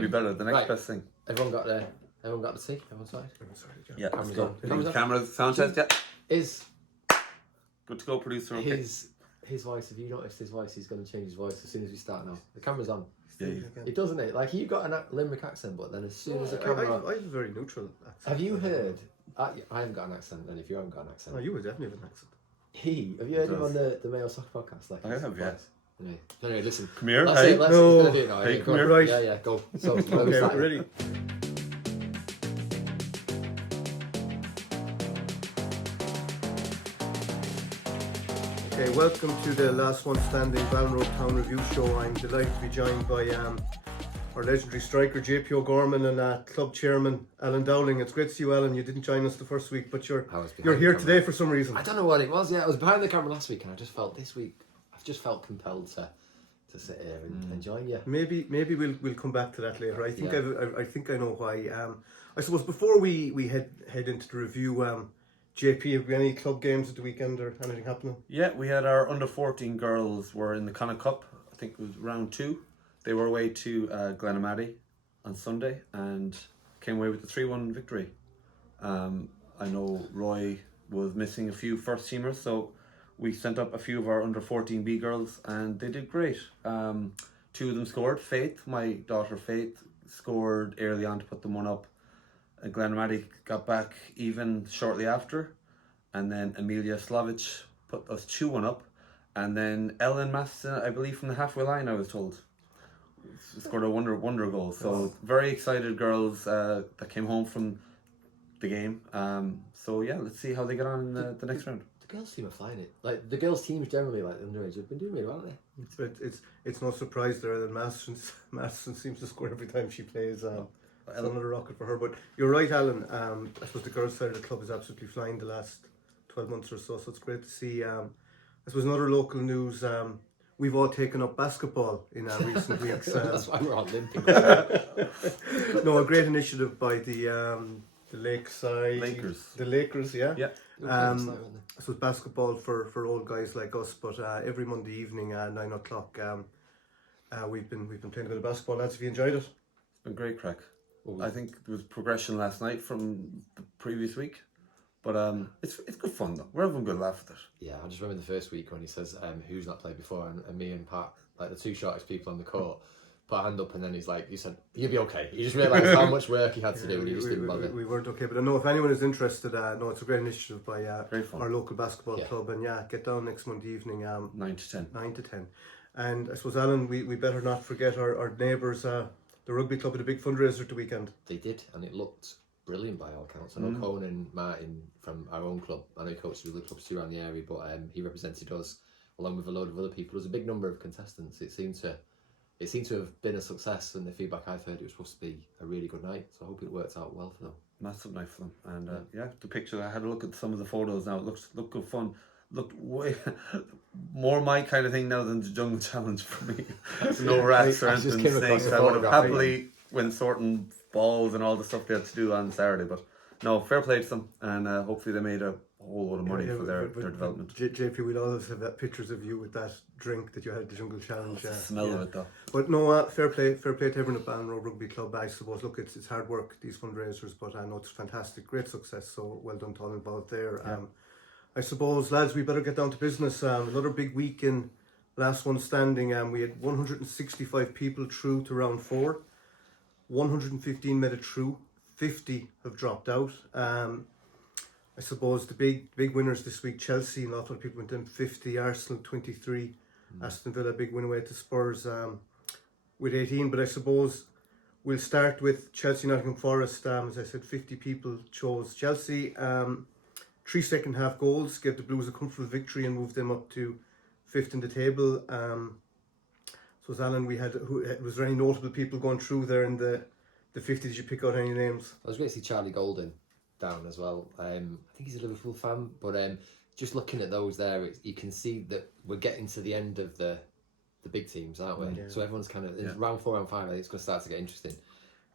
be better. The next best thing. Everyone got the tea? Everyone's right? Yeah, Cameras let's on. go. Cameras, sound test, yeah. Is Good to go, producer. Okay. his voice, have you noticed his voice? He's going to change his voice as soon as we start now. The camera's on. Yeah, It doesn't it? Like, you've got a Limerick accent, but then as soon as the camera... I have a very neutral accent. Have you heard... I haven't got an accent, then, if you haven't got an accent. No, you would definitely have an accent. Have you heard him on the Mayo Soccer Podcast? Like, I have, yeah. Anyway, listen. Come here, Let's hey. he's gonna do it now. Hey, Go come on. here. Right. Yeah, go. So, Okay, ready? Okay, welcome to the Last One Standing Ballinrobe Town Review Show. I'm delighted to be joined by our legendary striker JP O'Gorman and club chairman Alan Dowling. It's great to see you, Alan. You didn't join us the first week, but you're here today for some reason. I don't know what it was. Yeah, I was behind the camera last week, and I just felt this week I've just felt compelled to sit here and join you. Maybe we'll come back to that later. I think I think I know why. I suppose before we head into the review, JP, have we any club games at the weekend or anything happening? Yeah, we had our under 14 girls were in the Connacht Cup. I think it was round 2. They were away to Glenamaddy on Sunday and came away with the 3-1 victory. I know Roy was missing a few first teamers, so we sent up a few of our under 14B girls and they did great. 2 of them scored. Faith, my daughter Faith, scored early on to put them 1 up. Glenamaddy got back even shortly after, and then Amelia Slavic put us 2-1 up, and then Ellen Maston, I believe from the halfway line, I was told, scored a wonder goal. So very excited girls that came home from the game. So yeah, let's see how they get on in the next round. The girls' team are flying it. Like, the girls' teams generally, like the underage, have been doing really well, haven't they? It's no surprise there that Maston seems to score every time she plays. It's another rocket for her. But you're right, Alan. I suppose the girls' side of the club is absolutely flying the last 12 months or so. So it's great to see. I suppose in other local news, we've all taken up basketball in recent weeks. That's why we're on limping. No, a great initiative by the Lakeside Lakers. The Lakers, yeah. Yeah. I suppose basketball for old guys like us, but every Monday evening at 9 o'clock, we've been playing a bit of basketball. Lads, have you enjoyed it? It's been great crack. I think there was progression last night from the previous week, but it's good fun though. We're having a good laugh with it. Yeah, I just remember the first week when he says, who's not played before, and me and Pat, like the 2 shortest people on the court, put a hand up, and then he's like, he said, you'll be okay. He just realised how much work he had to do, and he just didn't bother. We weren't okay, but I know if anyone is interested, it's a great initiative by our local basketball club, and get down next Monday evening, 9 to 10. 9 to 10. And I suppose, Alan, we better not forget our neighbours, the rugby club had a big fundraiser at the weekend. They did, and it looked brilliant by all accounts. I know Conan Martin from our own club, I know he coaches other clubs too around the area, but he represented us along with a load of other people. There was a big number of contestants. It seemed to have been a success, and the feedback I've heard, it was supposed to be a really good night, so I hope it worked out well for them. Massive night for them. And the picture, I had a look at some of the photos now. It looked good fun. Looked way more my kind of thing now than the jungle challenge for me. No rats or anything, snakes. I would have happily went sorting balls and all the stuff they had to do on Saturday, but no, fair play to them, and hopefully they made a whole lot of money for their development. JP, we'd always have that pictures of you with that drink that you had at the jungle challenge. The smell of it though. But no, fair play to everyone at Ballinrobe Rugby Club. I suppose, look, it's hard work, these fundraisers, but I know it's fantastic, great success, so well done to all involved there. Yeah. I suppose, lads, we better get down to business. Another big week in Last One Standing. We had 165 people through to round 4. 115 made it through. 50 have dropped out. I suppose the big winners this week, Chelsea, an awful lot of people went in 50, Arsenal 23, Aston Villa, big win away to Spurs with 18. But I suppose we'll start with Chelsea Nottingham Forest. As I said, 50 people chose Chelsea. 3 second half goals gave the Blues a comfortable victory and moved them up to 5th in the table. So, Alan, was there any notable people going through there in the 50? Did you pick out any names? I was great to see Charlie Golden down as well. I think he's a Liverpool fan, but just looking at those there, you can see that we're getting to the end of the big teams, aren't we? Yeah. So everyone's kind of round 4, round 5. I think it's going to start to get interesting.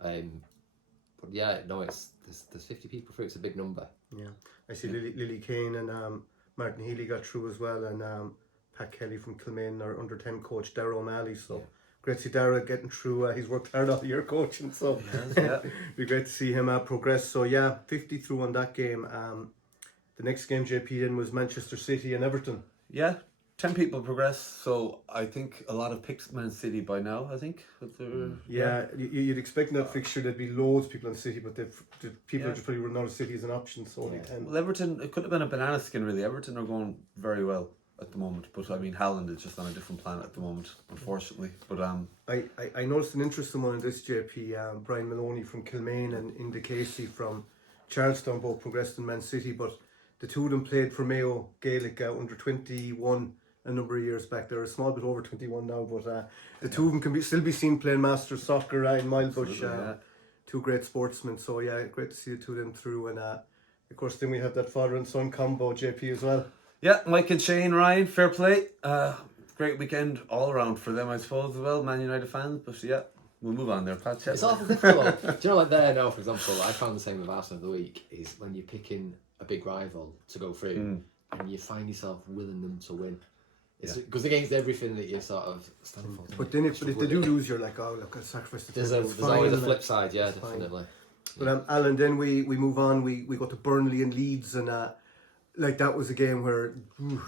But yeah, no, there's 50 people through. It's a big number. Yeah, I see Lily Kane and Martin Healy got through as well, and Pat Kelly from Kilmaine, our under 10 coach Darragh O'Malley. So great to see Dara getting through. He's worked hard all year coaching, so Yeah. be great to see him progress. So yeah, 50 through on that game. The next game JP then was Manchester City and Everton. Yeah, 10 people progress, so I think a lot of picked Man City by now, I think. Yeah, you'd expect in that fixture there'd be loads of people in City, but the people are just probably running out of City as an option, so only 10. Well, Everton, it could have been a banana skin really. Everton are going very well at the moment, but I mean, Haaland is just on a different planet at the moment, unfortunately. But I noticed an interesting one in this JP. Brian Maloney from Kilmaine and Inda Casey from Charlestown both progressed in Man City, but the two of them played for Mayo Gaelic under 21 a number of years back. They're a small bit over 21 now, but the two of them can still be seen playing Masters soccer in Milebush. Two great sportsmen, so yeah, great to see the two of them through. And of course then we have that father and son combo, JP, as well. Yeah, Mike and Shane Ryan, fair play. Great weekend all around for them, I suppose, as well, Man United fans. But yeah, we'll move on there, Pat. It's awful difficult. Do you know, like there now, for example, I found the same with Arsenal of the week, is when you're picking a big rival to go through and you find yourself willing them to win. It goes against everything that you're sort of standing for. But then if they do lose, you're like, oh, look, I sacrificed the There's always a flip side, yeah, definitely. But Alan, then we move on. We go to Burnley and Leeds, and like that was a game where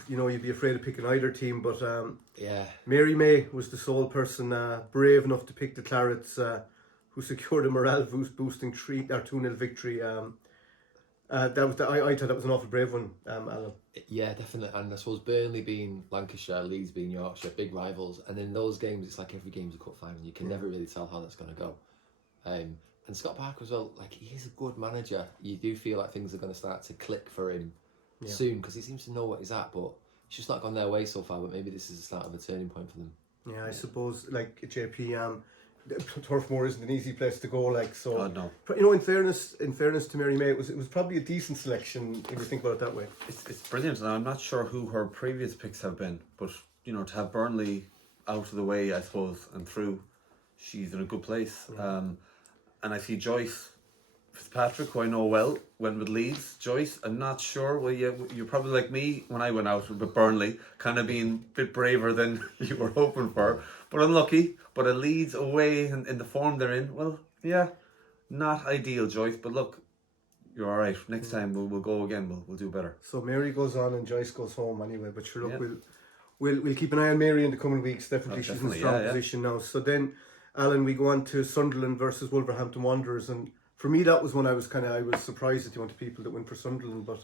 you'd be afraid of picking either team. But Mary May was the sole person brave enough to pick the Clarets, who secured a morale boosting 2-0 victory. I thought that was an awful brave one, Alan. Yeah, definitely. And I suppose Burnley being Lancashire, Leeds being Yorkshire, big rivals. And in those games, it's like every game's a cup final. You can never really tell how that's going to go. And Scott Parker as well, like, he is a good manager. You do feel like things are going to start to click for him soon, because he seems to know what he's at, but it's just not gone their way so far. But maybe this is the start of a turning point for them. Yeah, I suppose, like JP, Turf Moor isn't an easy place to go, like, so. God, no. In fairness to Mary May, it was probably a decent selection if you think about it that way. It's brilliant, and I'm not sure who her previous picks have been, but to have Burnley out of the way, I suppose, and through, she's in a good place. And I see Joyce Fitzpatrick, who I know well, went with Leeds. Joyce, I'm not sure. Well, you're probably like me when I went out with Burnley, kind of being a bit braver than you were hoping for. But unlucky. But a Leeds away in the form they're in, well, yeah, not ideal, Joyce. But look, you're all right. Next time we'll go again. We'll do better. So Mary goes on and Joyce goes home anyway. But sure, look, we'll keep an eye on Mary in the coming weeks. Definitely, she's in a strong position now. So then, Alan, we go on to Sunderland versus Wolverhampton Wanderers, and for me that was when I was surprised at the amount of people that went for Sunderland, but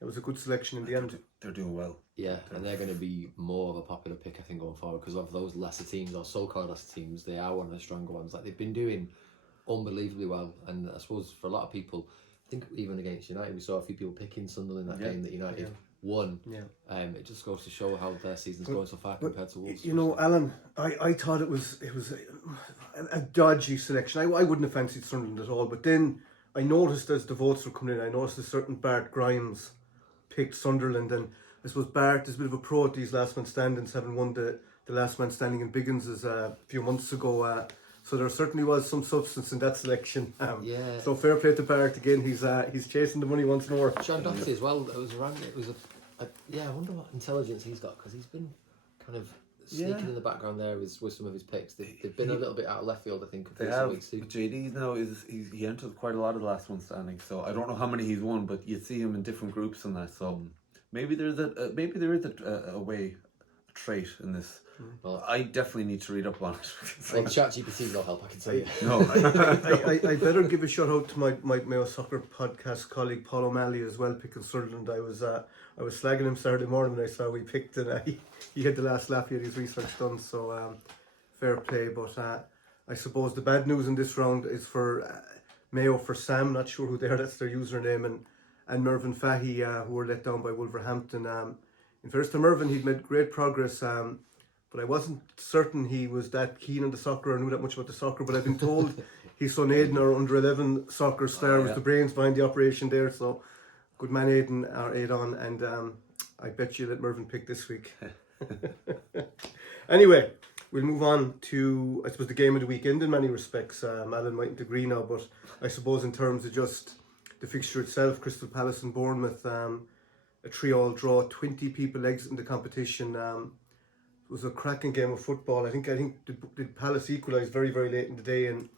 it was a good selection in the end. They're doing well. Yeah, and they're going to be more of a popular pick, I think, going forward, because of those lesser teams, or so-called lesser teams. They are one of the stronger ones. Like, they've been doing unbelievably well, and I suppose for a lot of people, I think even against United, we saw a few people picking Sunderland that game that United won. Yeah. It just goes to show how their season's going so far compared to Wolves. Alan, I thought it was a dodgy selection. I wouldn't have fancied Sunderland at all, but then I noticed as the votes were coming in, I noticed a certain Bart Grimes picked Sunderland, and I suppose Bart is a bit of a pro at these last man standings, having won the last man standing in Biggins's a few months ago. So there certainly was some substance in that selection. So fair play to Bart again. He's chasing the money once more. Sean Doherty as well. It was I wonder what intelligence he's got, because he's been kind of sneaking in the background there with some of his picks. They've been a little bit out of left field, I think. They have. JD now he entered quite a lot of the last one standing. So I don't know how many he's won, but you see him in different groups and that. So maybe there is a trait in this. Well, I definitely need to read up on it. Well, ChatGPT will help, I can tell you. No, I better give a shout out to my Mayo Soccer podcast colleague Paul O'Malley as well, picking Sunderland. I was slagging him Saturday morning when I saw we picked, and he had the last laugh. He had his research done, so fair play. But I suppose the bad news in this round is for Mayo, for Sam. Not sure who they are. That's their username, and Mervyn Fahy, who were let down by Wolverhampton. In fairness to Mervyn, he'd made great progress. But I wasn't certain he was that keen on the soccer or knew that much about the soccer. But I've been told his son Aidan, our under-11 soccer star, was the brains behind the operation there. So good man Aidan, and I bet you that Mervyn picked this week. Anyway, we'll move on to, I suppose, the game of the weekend in many respects. Alan mightn't agree now, but I suppose in terms of just the fixture itself, Crystal Palace and Bournemouth, a 3-3 draw, 20 people exiting the competition. was a cracking game of football. I think did Palace equalised very, very late in the day, and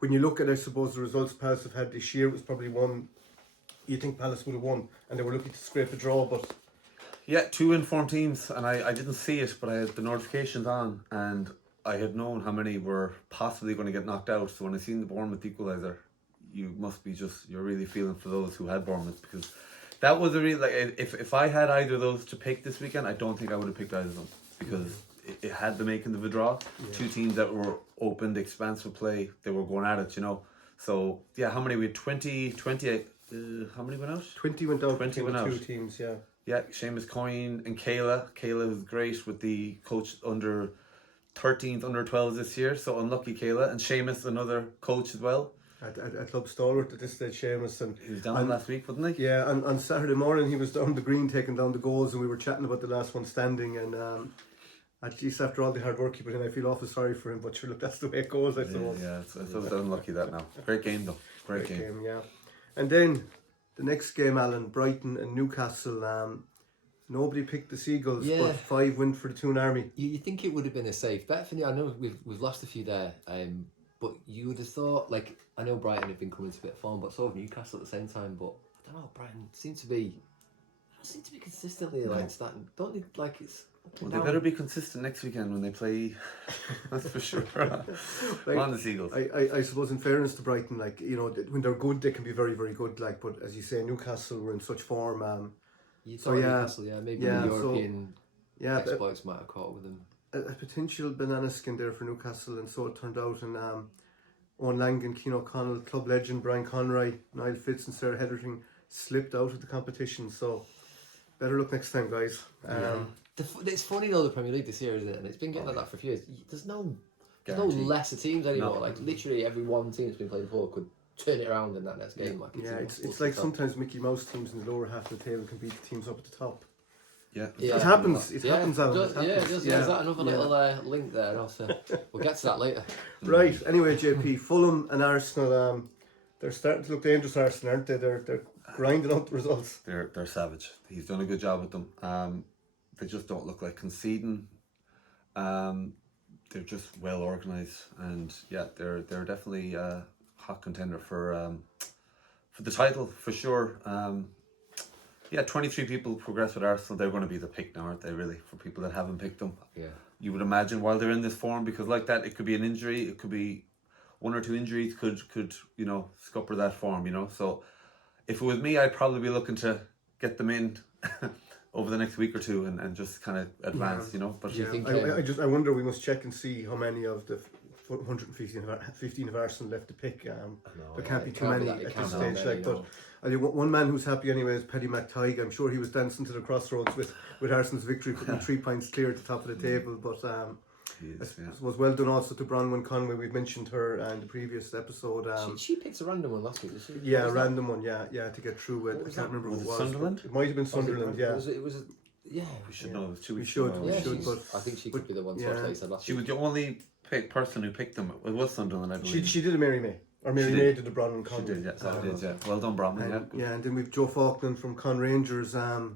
when you look at, I suppose, the results Palace have had this year, it was probably one you think Palace would have won, and they were lucky to scrape a draw. But yeah, two informed teams, and I didn't see it, but I had the notifications on, and I had known how many were possibly going to get knocked out. So when I seen the Bournemouth equaliser, you must be you're really feeling for those who had Bournemouth, because that was a real, like, if I had either of those to pick this weekend, I don't think I would have picked either of them, because it had the making of a draw. Yeah. Two teams that were open, expansive play, they were going at it, So yeah, how many we had? 20 how many went out? 20 went out. 20 went out. Two teams, yeah. Yeah, Seamus Coyne and Kayla. Kayla was great with the coach under 13th, under 12s this year. So unlucky Kayla. And Seamus, another coach as well. At Club Stalwart at this stage, Seamus. And he was down last week, wasn't he? Yeah, and on Saturday morning he was down the green taking down the goals, and we were chatting about the last one standing. And at least after all the hard work he put in, I feel awful sorry for him. But sure, look, that's the way it goes, I suppose. Yeah, it's unlucky that now. Great game though. Great game. Yeah. And then the next game, Alan, Brighton and Newcastle. Nobody picked the Seagulls, but 5 went for the Toon Army. You think it would have been a safe bet for me? I know we've lost a few there, but you would have thought, like, I know Brighton have been coming to a bit of form, but so have Newcastle at the same time. But I don't know, Brighton seem to be consistently like starting. Don't they, like, it's. Well, they better be consistent next weekend when they play. That's for sure. Like, on the Seagulls. I suppose, in fairness to Brighton, like, when they're good, they can be very, very good. Like, but as you say, Newcastle were in such form. Newcastle, maybe the European exploits might have caught with them. A potential banana skin there for Newcastle, and so it turned out. And Owen Langan, Keane O'Connell, club legend Brian Conroy, Niall Fitz, and Sarah Hetherington slipped out of the competition. So better luck next time, guys. It's funny though, the Premier League this year, isn't it? And it's been getting like that for a few years. There's no lesser teams anymore. No. Like, literally every one team that's been played before could turn it around in that next game. Like, it's like sometimes Mickey Mouse teams in the lower half of the table can beat the teams up at the top. Yeah, it happens. It happens, Alan. Is that another little link there? Also, we'll get to that later. Right. Anyway, JP, Fulham and Arsenal. They're starting to look dangerous, Arsenal, aren't they? They're grinding out the results. They're savage. He's done a good job with them. They just don't look like conceding. They're just well organised, and they're definitely a hot contender for the title for sure. 23 people progress with Arsenal. They're going to be the pick now, aren't they? Really, for people that haven't picked them. Yeah. You would imagine while they're in this form, because like that, it could be an injury. It could be one or two injuries could scupper that form. So if it was me, I'd probably be looking to get them in over the next week or two and just kind of advance, But I wonder, we must check and see how many of the 115 of Arsenal left to pick. There can't be too many at this stage. But I think one man who's happy anyway is Paddy McTighe. I'm sure he was dancing to the crossroads with Arsenal's victory, putting 3 points clear at the top of the table. But it was well done also to Bronwyn Conway. We've mentioned her in the previous episode. She picked a random one last week, did she? Yeah, a random one. Yeah, to get through it. I can't remember who it was. Sunderland? It might have been Sunderland. Yeah. Yeah. We should know. It was 2 weeks we should. ago. We should. But I think she could be the one to watch, like you said last week. She was the only person who picked them. It was Sunderland, I believe. She did a Mary May. Or Mary May did the Bronwyn Conway. She did, yeah. Well done, Bronwyn. Yeah, and then we've Joe Faulkland from Con Rangers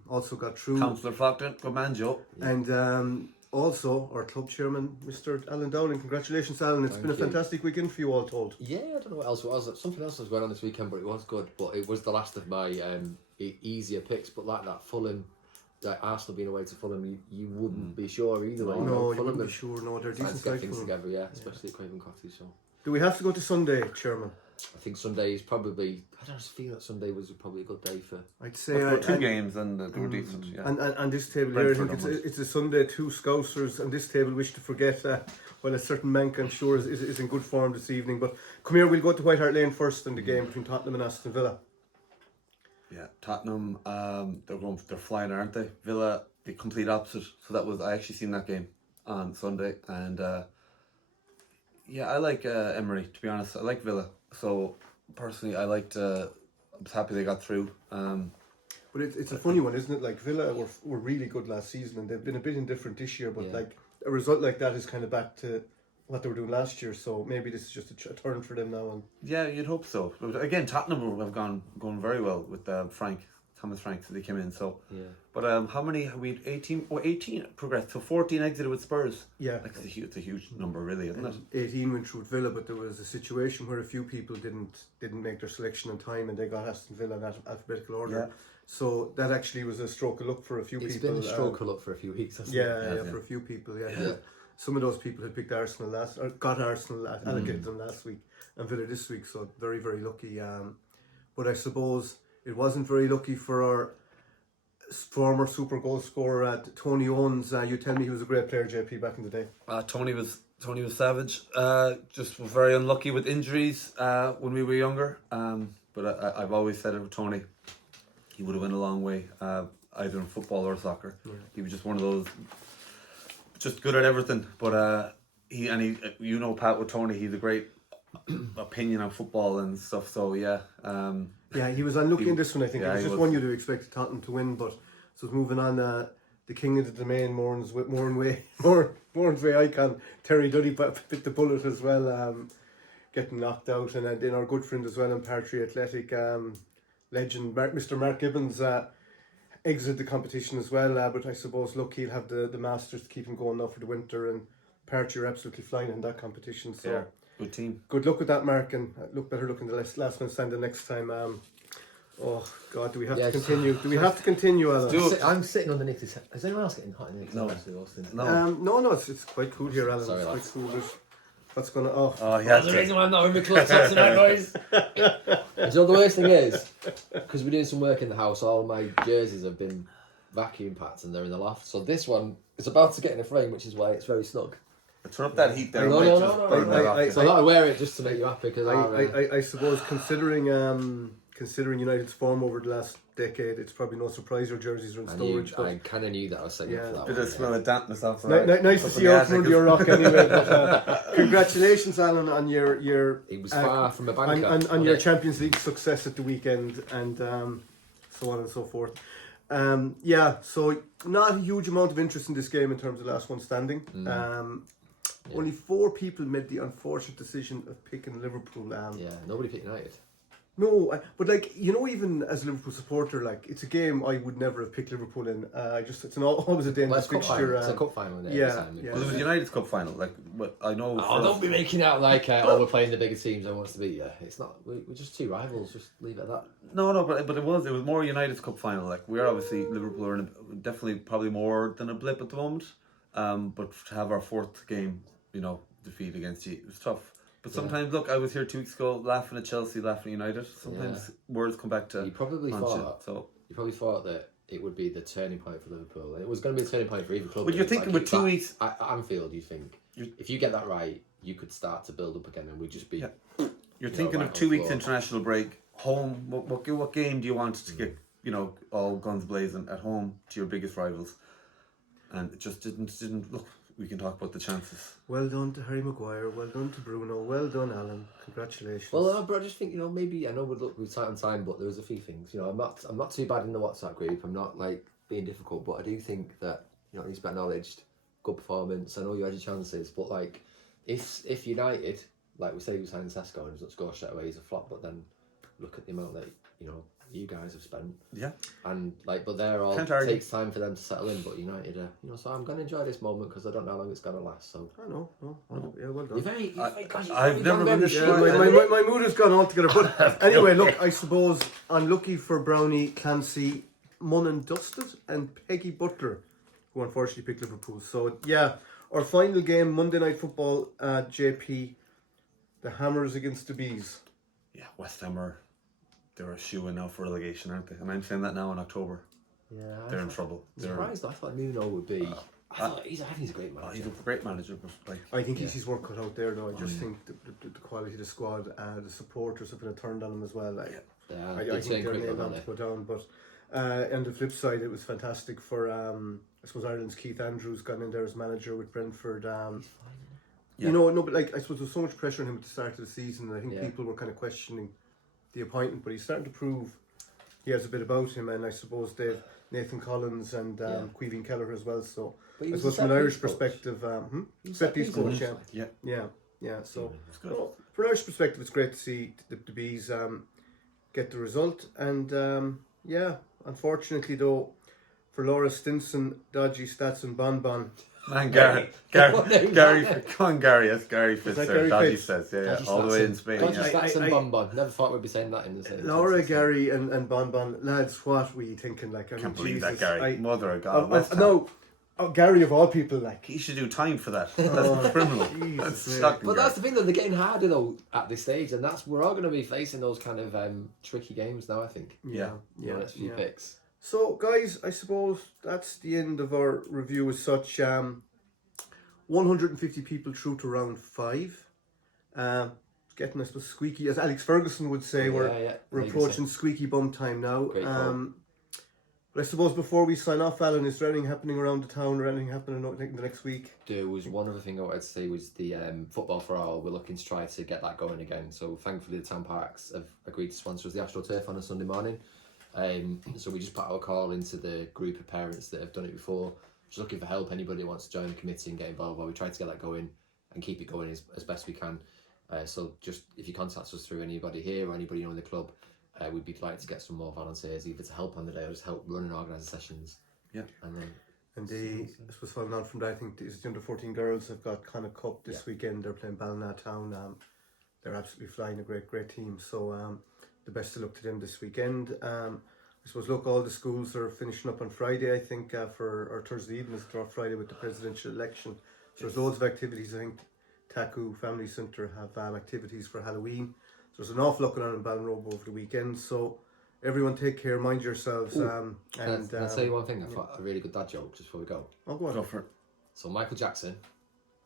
also got through. Councillor Faulkland, good man, Joe. And also our club chairman, Mr. Alan Dowling. Congratulations, Alan. It's been a fantastic weekend for you, all told. Yeah, I don't know what else it was. Something else was going on this weekend, but it was good. But it was the last of my easier picks. But like that, Fulham, like Arsenal being away to Fulham, you wouldn't be sure either way. No, you wouldn't be sure. No, they're decent to get things together, especially at Craven Cottage. So. Do we have to go to Sunday, Chairman? I think Sunday is probably. I don't feel that Sunday was probably a good day for. I'd say there were 2 games and they were decent. Yeah. And this table here, I think it's a Sunday. 2 Scousers, and this table wish to forget. Well, a certain Manc, I'm sure, is in good form this evening. But come here, we'll go to White Hart Lane first in the game between Tottenham and Aston Villa. Yeah, Tottenham. They're flying, aren't they? Villa, the complete opposite. So I actually seen that game on Sunday, and I like Emery, to be honest. I like Villa. So personally, I was happy they got through. But it's a funny one, isn't it? Like, Villa were really good last season, and they've been a bit indifferent this year. But like a result like that is kind of back to what they were doing last year. So maybe this is just a turn for them now. And yeah, you'd hope so. But again, Tottenham have gone very well with Frank. Thomas Franks as they came in. So, Yeah. but how many have we? 18. Oh, 18 progressed. So 14 exited with Spurs. Yeah. Like it's a huge number, really, isn't it? 18 went through with Villa, but there was a situation where a few people didn't make their selection in time, and they got Aston Villa in alphabetical order. Yeah. So that actually was a stroke of luck for a few people. It's been a stroke of luck for a few weeks, hasn't Yeah, for a few people. Yeah. Some of those people had picked Arsenal got Arsenal allocated them last week, and Villa this week. So very, very lucky. But I suppose it wasn't very lucky for our former super goal scorer Tony Owens. You tell me he was a great player, JP, back in the day. Tony was savage. Just was very unlucky with injuries when we were younger. But I've always said it with Tony, he would have went a long way, either in football or soccer. Yeah. He was just one of those, just good at everything. But he Pat, with Tony, he's a great opinion on football and stuff. So yeah. He was unlucky in this one. I think it was just one you'd have expected Tottenham to win. But so moving on, the king of the domain, Moran's way icon Terry Duddy bit the bullet as well, getting knocked out, and then our good friend as well in Partry Athletic, legend Mr. Mark Gibbons exited the competition as well. But I suppose look, he'll have the Masters to keep him going now for the winter, and Partry are absolutely flying in that competition. So. Yeah. Good team. Good luck with that, Mark, and look better looking the last one standing next time. Oh God, do we have to continue? Do we have to continue, Alan? I'm sitting underneath this. Is anyone else getting hot in this? No, it's quite cool here, Alan. Sorry, it's quite cool. What's going to? That's the reason why I'm not in my club tops tonight, boys. And the worst thing is, because we're doing some work in the house, all my jerseys have been vacuum packed and they're in the loft. So this one is about to get in a frame, which is why it's very snug. Turn up that heat there. No. So I thought I'd wear it just to make you happy, because I suppose considering United's form over the last decade, it's probably no surprise your jerseys are in storage. I kind of knew that I was saying for that. Bit of smell of dampness off. Nice to see you out under your rock anyway. But, congratulations, Alan, on your. It was far from a banker. On your Champions League success at the weekend, and so on and so forth. So not a huge amount of interest in this game in terms of last one standing. Only 4 people made the unfortunate decision of picking Liverpool. Nobody picked United. No, but even as a Liverpool supporter, it's a game I would never have picked Liverpool in. It's always a dangerous fixture. It's a cup final. Well, it was United's cup final. But I know. Don't be making out like we're playing the bigger teams. I wants to beat you. It's not. We're just two rivals. Just leave it at that. No, but it was more United's cup final. We're obviously Liverpool are definitely probably more than a blip at the moment. But to have our 4th game, defeat against you, it was tough. But sometimes, look, I was here 2 weeks ago laughing at Chelsea, laughing at United. Sometimes words come back to. You probably thought that it would be the turning point for Liverpool. It was going to be a turning point for either club. But you're thinking with 2 weeks at Anfield, you think if you get that right, you could start to build up again, and we'd just be. Yeah. You're thinking of 2 weeks international break, home. What game do you want to get? All guns blazing at home to your biggest rivals, and it just didn't look. We can talk about the chances. Well done to Harry Maguire. Well done to Bruno. Well done, Alan. Congratulations. Well, but I just think maybe I know we're tight on time, but there was a few things. I'm not too bad in the WhatsApp group. I'm not being difficult, but I do think that he's been acknowledged. Good performance. I know you had your chances, but if United, we say we signed Sesko and doesn't score straight away, he's a flop. But then look at the amount that you guys have spent. Yeah. And but they're all takes time for them to settle in. But United, so I'm going to enjoy this moment because I don't know how long it's going to last. So I know. Yeah, well done. I've never been this. My mood has gone altogether. But anyway, look, I suppose unlucky for Brownie, Clancy, Munn Dusted, and Peggy Butler, who unfortunately picked Liverpool. So yeah, our final game, Monday Night Football, JP, the Hammers against the Bees. Yeah, West Ham they're a shoe-in now for relegation, aren't they? And I'm saying that now in October. Yeah, they're in trouble. I'm surprised. I thought Nuno would be. I think he's a great manager. He's a great manager, but I think he's his work cut out there, though. I just think the quality of the squad, the supporters have been turned on him as well. I think they're nailed on to go down. But on the flip side, it was fantastic for I suppose Ireland's Keith Andrews gone in there as manager with Brentford. But I suppose there was so much pressure on him at the start of the season, and I think people were kind of questioning the appointment, but he's starting to prove he has a bit about him, and I suppose they've Nathan Collins and Queeveen Keller as well. So I suppose from an Irish perspective, set piece coach, yeah. So from an Irish perspective, it's great to see the Bees get the result, and Unfortunately, though, for Laura Stinson, Dodgy Stats and Bon Bon. Man, Gary, come on, Gary. That's Gary Fitz. that there. Gary Dodgy Fitz? says, yeah, Dodgy all the way in Spain. Dodgy Yeah. Stats and I- Bon Bon. Never thought we'd be saying that in the same Laura, sentence. Gary, and Bon Bon. Lads, what were you thinking? Like, I Can't mean, believe that, Jesus, Gary. Mother of God. West Ham. no, Gary of all people, like. He should do time for that. That's criminal. That's Jesus, shocking. But Gary. that's the thing, though, they're getting harder though at this stage, and we're all going to be facing those kind of tricky games now. I think. Yeah. The next few picks. So, guys, I suppose that's the end of our review as such. 150 people through to round 5. Getting, I suppose, squeaky, as Alex Ferguson would say, we're approaching squeaky bum time now. Great call. But I suppose before we sign off, Alan, is there anything happening around the town or anything happening in the next week? There was one other thing I wanted to say was the Football for All. We're looking to try to get that going again. So thankfully the town parks have agreed to sponsor us the AstroTurf on a Sunday morning. So we just put our call into the group of parents that have done it before. Just looking for help. Anybody who wants to join the committee and get involved, while we try to get that going and keep it going as best we can. So just if you contact us through anybody here or anybody in the club, we'd be delighted to get some more volunteers, either to help on the day or just help run and organise the sessions. Yeah. And I suppose following on from that, I think the under 14 girls have got kind of cup this weekend. They're playing Ballina Town. They're absolutely flying, a great team. So the best of luck to them this weekend. I suppose, look, all the schools are finishing up on Friday, I think, or Thursday evening, or Friday with the presidential election. So there's loads of activities. I think Taku Family Centre have activities for Halloween. So there's an awful lot going on in Ballinrobe over the weekend. So everyone take care, mind yourselves. Can I tell you one thing? I thought a really good dad joke just before we go. Oh, go on. Go for it. So Michael Jackson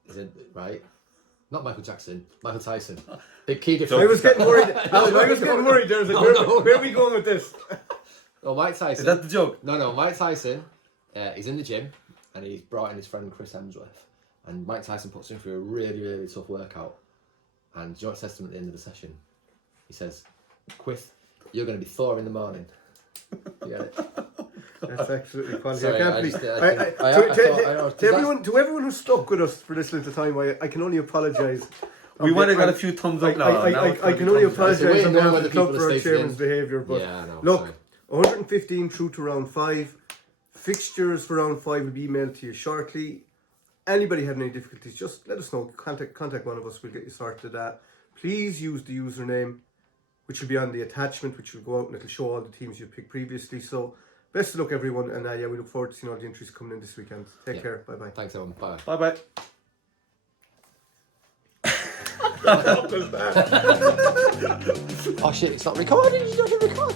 is in, right? Not Michael Jackson, Michael Tyson. Big key difference. I was getting worried. Alan, I was getting worried. There was like, where are we going with this? Oh, Mike Tyson. Is that the joke? No, Mike Tyson, he's in the gym and he's brought in his friend Chris Hemsworth. And Mike Tyson puts him through a really, really tough workout. And do you know what he says to him at the end of the session? He says, "Quith, you're going to be Thor in the morning." You get it? That's absolutely quality. Sorry, I can't I believe. just- To everyone who stuck with us for listening to time, I can only apologise. We would have got a few thumbs up now. I can only apologise on behalf of the club for our people chairman's stay behaviour. But Yeah, I know, look, sorry. 115 through to round 5. Fixtures for round 5 will be emailed to you shortly. Anybody having any difficulties, just let us know. Contact one of us. We'll get you sorted. Please use the username, which will be on the attachment, which will go out and it'll show all the teams you picked previously. So best of luck, everyone, and we look forward to seeing all the entries coming in this weekend. Take care. Bye bye. Thanks, everyone. Bye. Bye bye. Oh shit, it's not recording. You don't record.